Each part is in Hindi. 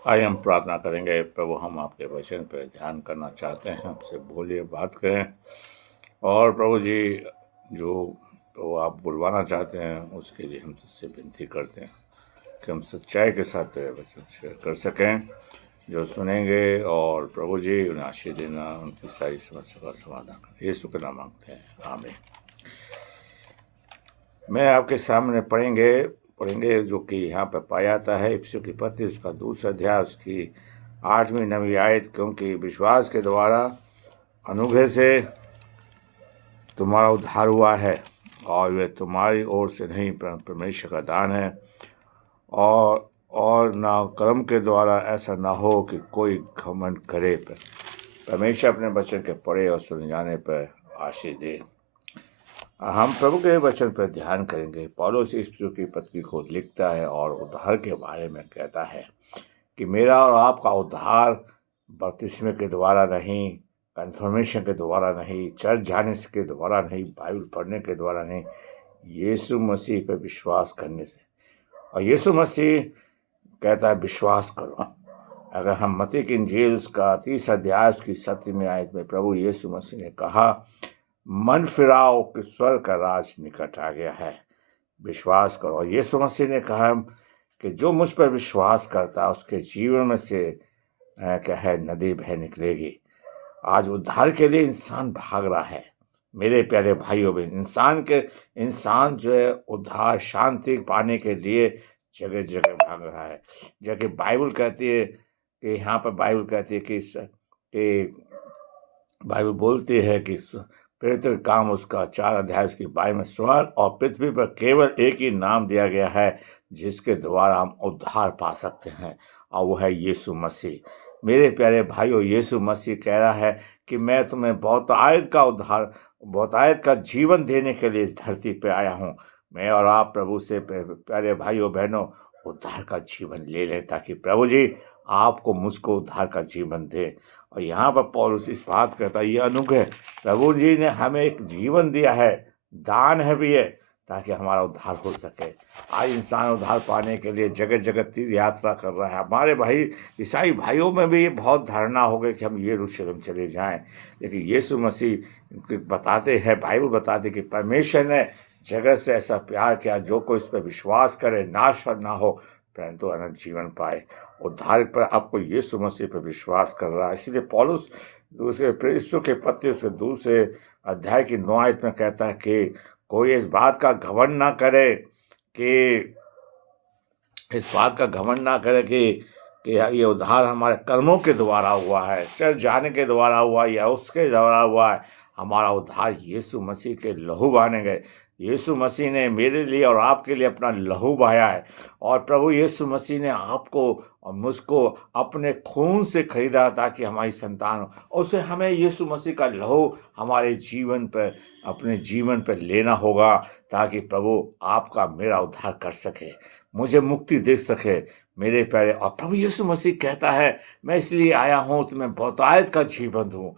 आइए हम प्रार्थना करेंगे। प्रभु, हम आपके वचन पर ध्यान करना चाहते हैं, हमसे बोलिए, बात करें। और प्रभु जी, जो तो आप बुलवाना चाहते हैं उसके लिए हम तुझसे विनती करते हैं कि हम सच्चाई के साथ तेरे वचन शेयर कर सकें। जो सुनेंगे और प्रभु जी उन्हें आशीष देना, उनकी सारी समस्या का समाधान करें। यीशु के नाम मांगते हैं, आमीन। मैं आपके सामने पढ़ेंगे जो कि यहाँ पर पाया जाता है इफिसियों की पत्री उसका दूसरा अध्याय उसकी 8वीं 9वीं आयत। क्योंकि विश्वास के द्वारा अनुग्रह से तुम्हारा उद्धार हुआ है, और वे तुम्हारी ओर से नहीं परमेश्वर का दान है। और ना कर्म के द्वारा, ऐसा ना हो कि कोई घमंड करे। पर परमेश्वर अपने वचन के पढ़े और सुन जाने पर आशीष दे। हम प्रभु के वचन पर ध्यान करेंगे। पौलुस इफिसियों की पत्री को लिखता है और उद्धार के बारे में कहता है कि मेरा और आपका उद्धार बपतिस्मे के द्वारा नहीं, कन्फर्मेशन के द्वारा नहीं, चर्च जाने के द्वारा नहीं, बाइबल पढ़ने के द्वारा नहीं, यीशु मसीह पर विश्वास करने से। और यीशु मसीह कहता है विश्वास करो। अगर हम मत्ती की इंजील उसका 30 अध्याय उसकी 7वीं आयत में प्रभु यीशु मसीह ने कहा, मन फिराओ कि स्वर्ग का राज निकट आ गया है, विश्वास करो। और यीशु मसीह ने कहा कि जो मुझ पर विश्वास करता है उसके जीवन में से क्या है, नदी बह निकलेगी। आज उद्धार के लिए इंसान भाग रहा है। मेरे प्यारे भाइयों बहन, इंसान जो है उद्धार शांति पाने के लिए जगह जगह भाग रहा है। जबकि बाइबल कहती है कि यहाँ पर बाइबल कहती है कि बाइबल बोलती है कि प्रेरित का काम उसका 4 अध्याय उसकी 22 में, स्वर्ग और पृथ्वी पर केवल एक ही नाम दिया गया है जिसके द्वारा हम उद्धार पा सकते हैं, और वो है यीशु मसीह। मेरे प्यारे भाइयों, यीशु मसीह कह रहा है कि मैं तुम्हें बहुतायत का जीवन देने के लिए इस धरती पे आया हूँ। मैं और आप प्रभु से प्यारे भाइयों बहनों उद्धार का जीवन ले लें, ताकि प्रभु जी आपको मुझको उद्धार का जीवन दे। और यहाँ पर पौलुस इस बात कहता है, ये अनुग्रह प्रभु जी ने हमें एक जीवन दिया है, दान है भी है, ताकि हमारा उद्धार हो सके। आज इंसान उद्धार पाने के लिए जगह जगह तीर्थ यात्रा कर रहा है। हमारे भाई ईसाई भाइयों में भी ये बहुत धारणा हो गई कि हम यरूशलेम चले जाएं, लेकिन यीशु मसीह बताते हैं, बाइबल बताते कि परमेश्वर ने जगत से ऐसा प्यार किया, जो कोई इस पर विश्वास करे नाश ना हो परंतु अनंत जीवन पाए। उद्धार पर आपको यीशु मसीह पर विश्वास कर रहा है। इसलिए पौलुस इफिसियों के पत्र उसके दूसरे अध्याय की 9 आयत में कहता है कि कोई इस बात का घमंड ना करे कि ये उद्धार हमारे कर्मों के द्वारा हुआ है, चर्च जाने के द्वारा हुआ या उसके द्वारा हुआ है। हमारा उद्धार यीशु मसीह के लहू बहाने गए। यीशु मसीह ने मेरे लिए और आपके लिए अपना लहू बहाया है, और प्रभु यीशु मसीह ने आपको और मुझको अपने खून से खरीदा ताकि हमारी संतान हो। और उसे हमें यीशु मसीह का लहू हमारे जीवन पर, अपने जीवन पर लेना होगा, ताकि प्रभु आपका मेरा उद्धार कर सके, मुझे मुक्ति दे सके। मेरे प्यारे, और प्रभु यीशु मसीह कहता है मैं इसलिए आया हूँ तो मैं बहुतायत का जीवन दूँ।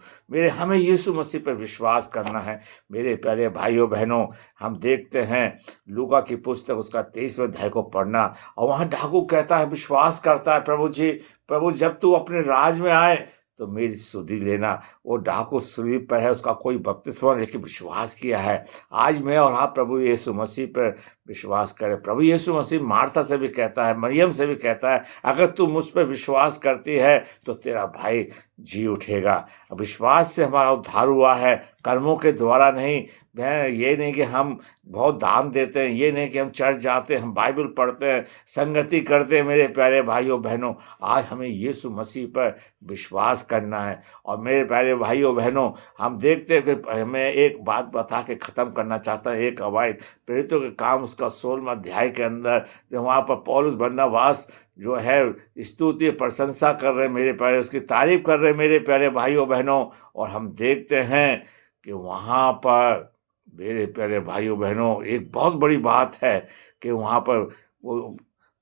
हमें यीशु मसीह पर विश्वास करना है। मेरे प्यारे भाइयों बहनों, हम देखते हैं लूका की पुस्तक उसका 23वें अध्याय को पढ़ना, और वहाँ डाकू कहता है, विश्वास करता है, प्रभु जी, प्रभु जब तू अपने राज में आए तो मेरी सुधि लेना। वो डाकू सूली पर है, उसका कोई बपतिस्मा लेकिन विश्वास किया है। आज मैं और आप प्रभु यीशु मसीह पर विश्वास करें। प्रभु यीशु मसीह मार्था से भी कहता है, मरियम से भी कहता है, अगर तू मुझ पर विश्वास करती है तो तेरा भाई जी उठेगा। विश्वास से हमारा उद्धार हुआ है, कर्मों के द्वारा नहीं। ये नहीं कि हम बहुत दान देते हैं, ये नहीं कि हम चर्च जाते हैं, हम बाइबल पढ़ते हैं, संगति करते हैं। मेरे प्यारे भाइयों बहनों, आज हमें यीशु मसीह पर विश्वास करना है। और मेरे प्यारे भाइयों बहनों, हम देखते हैं कि मैं एक बात बता के ख़त्म करना चाहता हूँ। एक अवायद प्रेरितों के काम उसका 16वां अध्याय के अंदर, जो वहाँ पर पौलुस बरनबास जो है स्तुति प्रशंसा कर रहे हैं, मेरे प्यारे उसकी तारीफ कर रहे हैं, मेरे प्यारे भाइयों बहनों। और हम देखते हैं कि वहाँ पर मेरे प्यारे भाइयों बहनों एक बहुत बड़ी बात है कि वहाँ पर वो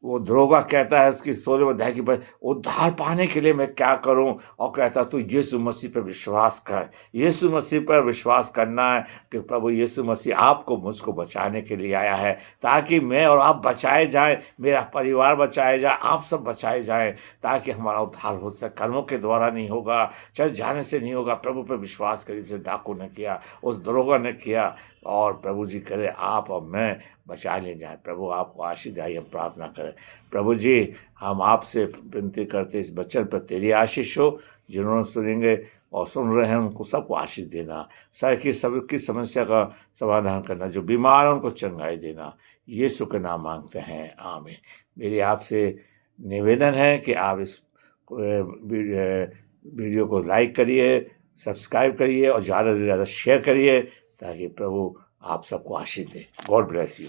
वो दरोगा कहता है उसकी 16वें अध्याय की उद्धार पाने के लिए मैं क्या करूं, और कहता तू यीशु मसीह पर विश्वास कर। यीशु मसीह पर विश्वास करना है कि प्रभु यीशु मसीह आपको मुझको बचाने के लिए आया है, ताकि मैं और आप बचाए जाएं, मेरा परिवार बचाया जाए, आप सब बचाए जाएं, ताकि हमारा उद्धार हो सके। कर्मों के द्वारा नहीं होगा, चर्च जाने से नहीं होगा। प्रभु पर विश्वास करिए, जैसे डाकू ने किया, उस दरोगा ने किया, और प्रभु जी करे आप और मैं बचा ले जाए। प्रभु आपको आशीष दे। हम प्रार्थना करें। प्रभु जी, हम आपसे विनती करते इस वचन पर तेरी आशीष हो। जिन्होंने सुनेंगे और सुन रहे हैं उनको सबको आशीष देना। सबकी समस्या का समाधान करना। जो बीमार हैं उनको चंगाई देना। यीशु के नाम मांगते हैं, आमीन। मेरी आपसे निवेदन है कि आप इस वीडियो को लाइक करिए, सब्सक्राइब करिए और ज़्यादा से ज़्यादा शेयर करिए, ताकि प्रभु आप सबको आशीष दे। God bless you.